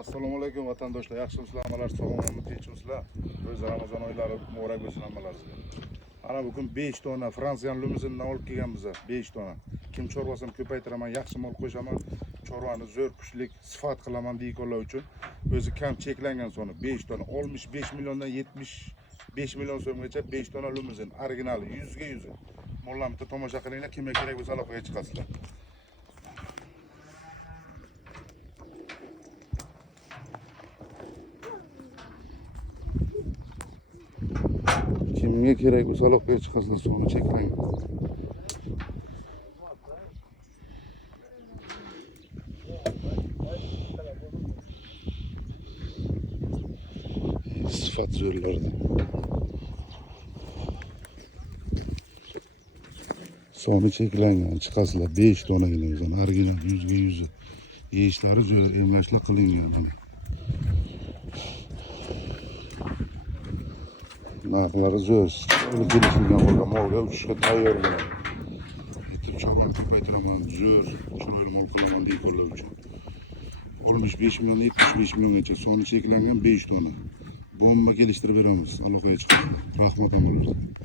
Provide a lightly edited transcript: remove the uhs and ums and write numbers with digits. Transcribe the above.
Assalomu alaykum vatandoshlar. Yaxshimisizlar? Sog'lommi, tinchmisizlar? O'z Ramazon oylari muborak bo'lsin hammalaringizga. Ana bugun 5 dona Fransiyan limuzindan olib kelganmiz. 5 dona. Kim chorvasini ko'paytiraman, yaxshi mol qo'shaman, chorvani zo'r kuchlik sifat qilaman deyotganlar uchun o'zi kam cheklangan soni 5 dona 65 milliondan 75 million so'mgacha 5 dona limuzin original 100 ga 100. Mollarni bitta tomosha qilinglar, kimga kerak bo'lsa aloqaga chiqasizlar. Kimga kerak bo'lsa aloqaga chiqasizlar, soni cheklang. Sifat zo'rlardan. Soni cheklangan, chiqasizlar 5 donagina o'zini original 100 ga 100. Yeyishlari zo'r, emlashlar qilingan. Narxlari zo'r. Kelishilgan holda molga uchishga tayyorman. Yetib chorvani ko'paytiraman, zo'r, chiroyli mol qilaman deyotganlar uchun. 65 million 75 milliongacha soni cheklangan 5 dona. Bomba kelishtirib beramiz. Aloqaga chiqing. Rahmat amalar.